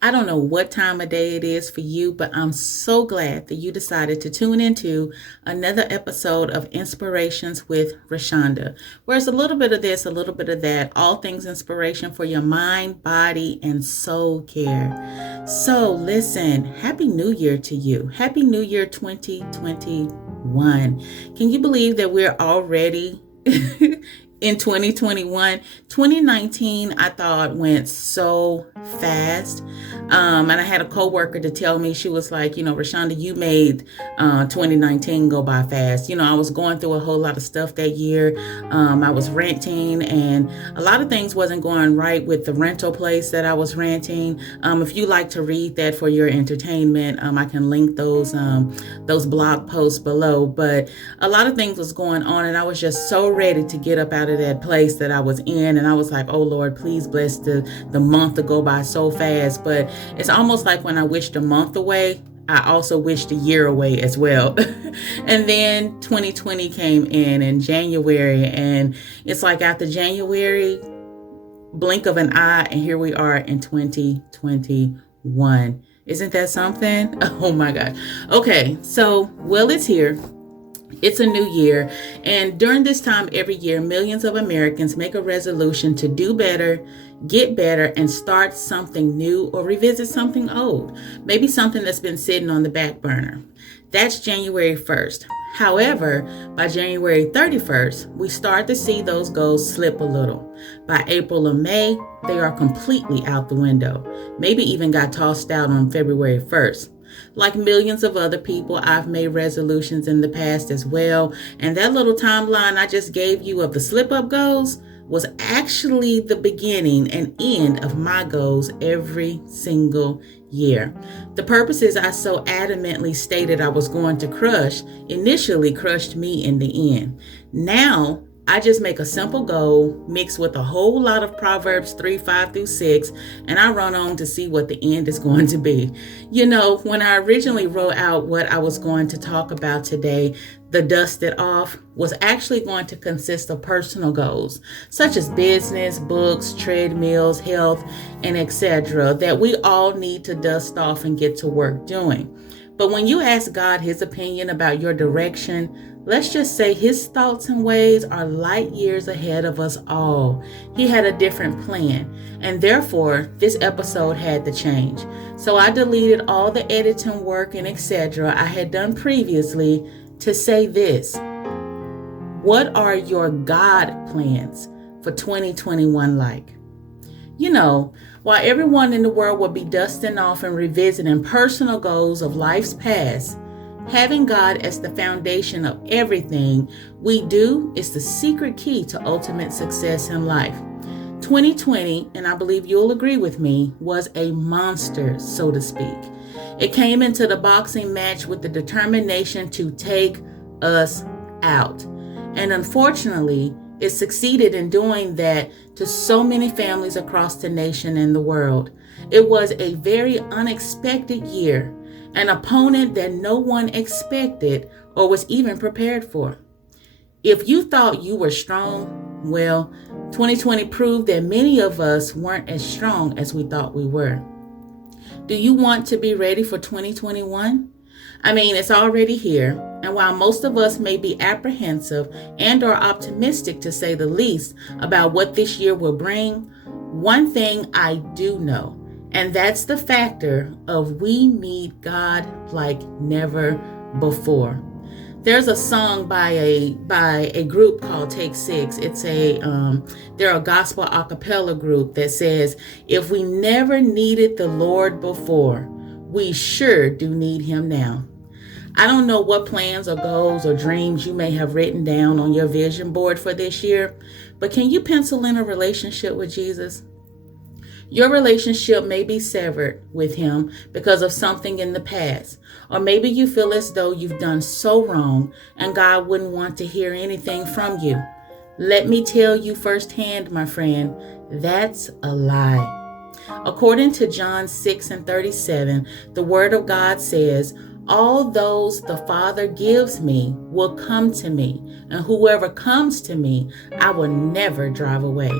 I don't know what time of day it is for you, but I'm so glad that you decided to tune into another episode of Inspirations with Rashonda, where it's a little bit of this, a little bit of that, all things inspiration for your mind, body, and soul care. So listen, Happy New Year to you. Happy New Year 2021. Can you believe that we're already in 2021? 2019 I thought went so fast, and I had a coworker to tell me, she was like, Rashonda, you made 2019 go by fast. I was going through a whole lot of stuff that year. I was renting, and a lot of things wasn't going right with the rental place that I was renting. If you like to read that for your entertainment, I can link those blog posts below. But a lot of things was going on, and I was just so ready to get up out of that place that I was in. And I was like, oh Lord, please bless the month to go by so fast. But it's almost like when I wished a month away, I also wished a year away as well. And then 2020 came in January, and it's like after January, blink of an eye, and here we are in 2021. Isn't that something? Oh my God. Okay, so, well, it's here. It's a new year, and during this time every year, millions of Americans make a resolution to do better, get better, and start something new or revisit something old, maybe something that's been sitting on the back burner. That's January 1st. However, by January 31st, we start to see those goals slip a little. By April or May, they are completely out the window, maybe even got tossed out on February 1st. Like millions of other people, I've made resolutions in the past as well. And that little timeline I just gave you of the slip-up goals was actually the beginning and end of my goals every single year. The purposes I so adamantly stated I was going to crush initially crushed me in the end. Now, I just make a simple goal mixed with a whole lot of Proverbs 3:5-6, and I run on to see what the end is going to be. When I originally wrote out what I was going to talk about today, the dust it off was actually going to consist of personal goals, such as business, books, treadmills, health, and etc., that we all need to dust off and get to work doing. But when you ask God his opinion about your direction, let's just say his thoughts and ways are light years ahead of us all. He had a different plan, and therefore this episode had to change. So I deleted all the editing work and etc. I had done previously to say this. What are your God plans for 2021 like? While everyone in the world will be dusting off and revisiting personal goals of life's past, having God as the foundation of everything we do is the secret key to ultimate success in life. 2020, and I believe you'll agree with me, was a monster, so to speak. It came into the boxing match with the determination to take us out. And unfortunately, it succeeded in doing that to so many families across the nation and the world. It was a very unexpected year, an opponent that no one expected or was even prepared for. If you thought you were strong, well, 2020 proved that many of us weren't as strong as we thought we were. Do you want to be ready for 2021? It's already here, and while most of us may be apprehensive and or optimistic, to say the least, about what this year will bring, one thing I do know, and that's the factor of we need God like never before. There's a song by a group called Take Six. They're a gospel a cappella group that says, if we never needed the Lord before, we sure do need him now. I don't know what plans or goals or dreams you may have written down on your vision board for this year, but can you pencil in a relationship with Jesus? Your relationship may be severed with him because of something in the past, or maybe you feel as though you've done so wrong and God wouldn't want to hear anything from you. Let me tell you firsthand, my friend, that's a lie. According to John 6:37, the Word of God says, all those the Father gives me will come to me, and whoever comes to me, I will never drive away.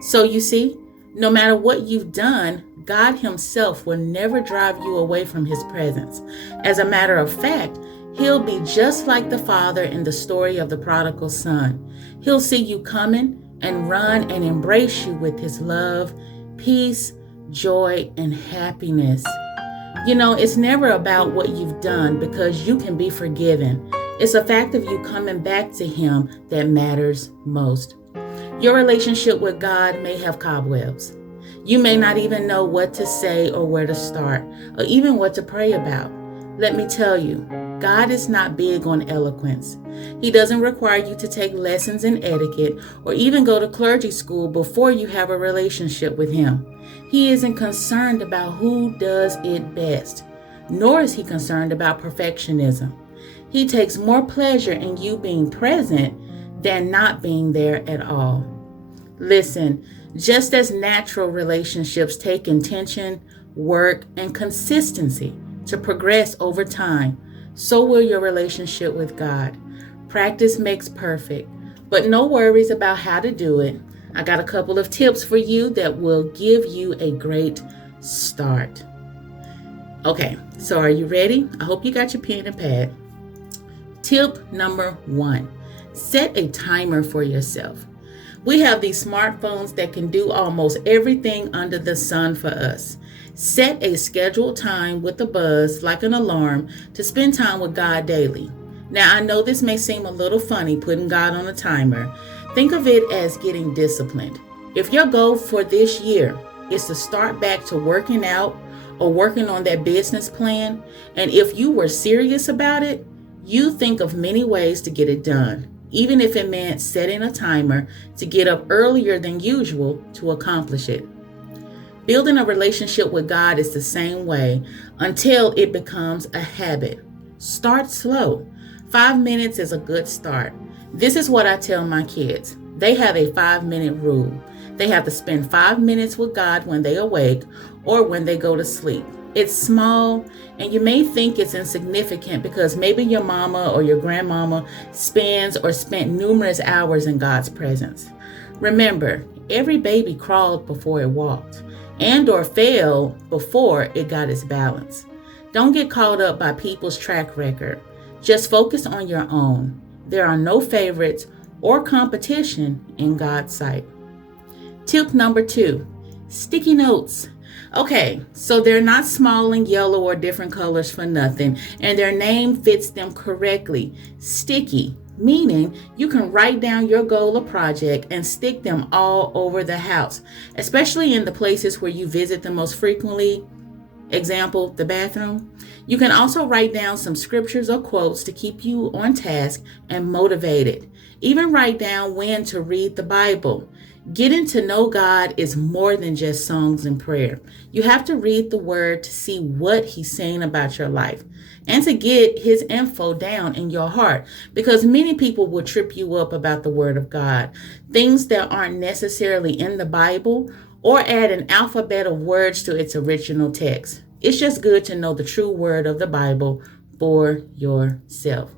So you see, no matter what you've done, God himself will never drive you away from his presence. As a matter of fact, he'll be just like the father in the story of the prodigal son. He'll see you coming and run and embrace you with his love, peace, joy, and happiness. It's never about what you've done because you can be forgiven. It's a fact of you coming back to him that matters most. Your relationship with God may have cobwebs. You may not even know what to say or where to start, or even what to pray about. Let me tell you, God is not big on eloquence. He doesn't require you to take lessons in etiquette or even go to clergy school before you have a relationship with him. He isn't concerned about who does it best, nor is he concerned about perfectionism. He takes more pleasure in you being present than not being there at all. Listen, just as natural relationships take intention, work, and consistency to progress over time, so will your relationship with God. Practice makes perfect, but no worries about how to do it. I got a couple of tips for you that will give you a great start. Okay, so are you ready? I hope you got your pen and pad. Tip number 1, set a timer for yourself. We have these smartphones that can do almost everything under the sun for us. Set a scheduled time with a buzz, like an alarm, to spend time with God daily. Now, I know this may seem a little funny putting God on a timer. Think of it as getting disciplined. If your goal for this year is to start back to working out or working on that business plan, and if you were serious about it, you think of many ways to get it done, even if it meant setting a timer to get up earlier than usual to accomplish it. Building a relationship with God is the same way until it becomes a habit. Start slow. 5 minutes is a good start. This is what I tell my kids. They have a 5-minute rule. They have to spend 5 minutes with God when they awake or when they go to sleep. It's small, and you may think it's insignificant because maybe your mama or your grandmama spent numerous hours in God's presence. Remember, every baby crawled before it walked and or fell before it got its balance. Don't get caught up by people's track record. Just focus on your own. There are no favorites or competition in God's sight. Tip number 2, sticky notes. Okay, so they're not small and yellow or different colors for nothing, and their name fits them correctly. Sticky, meaning you can write down your goal or project and stick them all over the house, especially in the places where you visit the most frequently. Example, the bathroom. You can also write down some scriptures or quotes to keep you on task and motivated. Even write down when to read the Bible. Getting to know God is more than just songs and prayer. You have to read the word to see what he's saying about your life and to get his info down in your heart, because many people will trip you up about the word of God, things that aren't necessarily in the Bible, or add an alphabet of words to its original text. It's just good to know the true word of the Bible for yourself.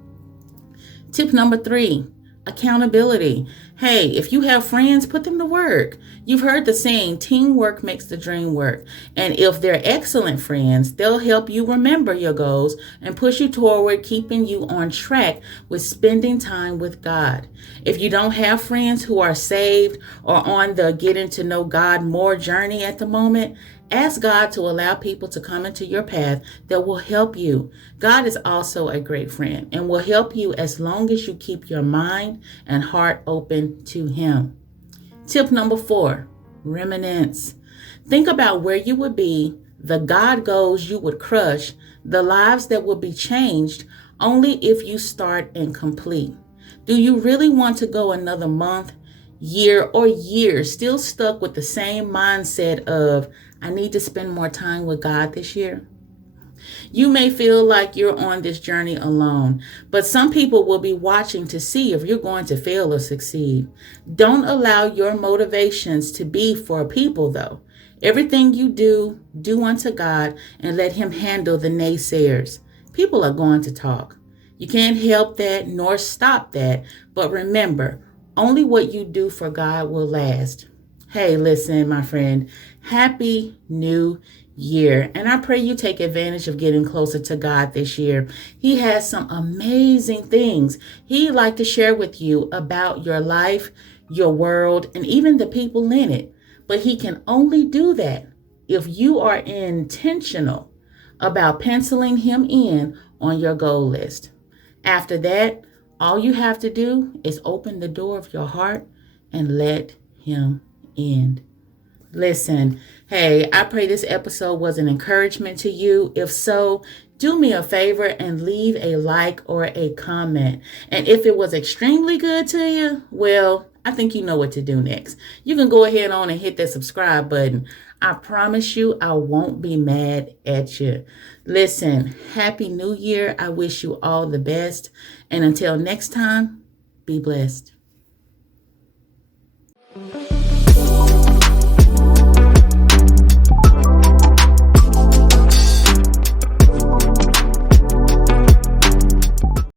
Tip number 3, accountability. Hey, if you have friends, put them to work. You've heard the saying, teamwork makes the dream work. And if they're excellent friends, they'll help you remember your goals and push you toward keeping you on track with spending time with God. If you don't have friends who are saved or on the getting to know God more journey at the moment, ask God to allow people to come into your path that will help you. God is also a great friend and will help you as long as you keep your mind and heart open to him. Tip number 4, reminisce. Think about where you would be, the God goals you would crush, the lives that will be changed only if you start and complete. Do you really want to go another month, year, or years still stuck with the same mindset of, I need to spend more time with God this year? You may feel like you're on this journey alone, but some people will be watching to see if you're going to fail or succeed. Don't allow your motivations to be for people, though. Everything you do, do unto God and let him handle the naysayers. People are going to talk. You can't help that nor stop that, but remember, only what you do for God will last. Hey, listen, my friend, Happy New Year. And I pray you take advantage of getting closer to God this year. He has some amazing things He'd like to share with you about your life, your world, and even the people in it. But He can only do that if you are intentional about penciling Him in on your goal list. After that, all you have to do is open the door of your heart and let Him in. Listen, hey, I pray this episode was an encouragement to you. If so, do me a favor and leave a like or a comment. And if it was extremely good to you, well, I think you know what to do next. You can go ahead on and hit that subscribe button. I promise you, I won't be mad at you. Listen, Happy New Year. I wish you all the best. And until next time, be blessed.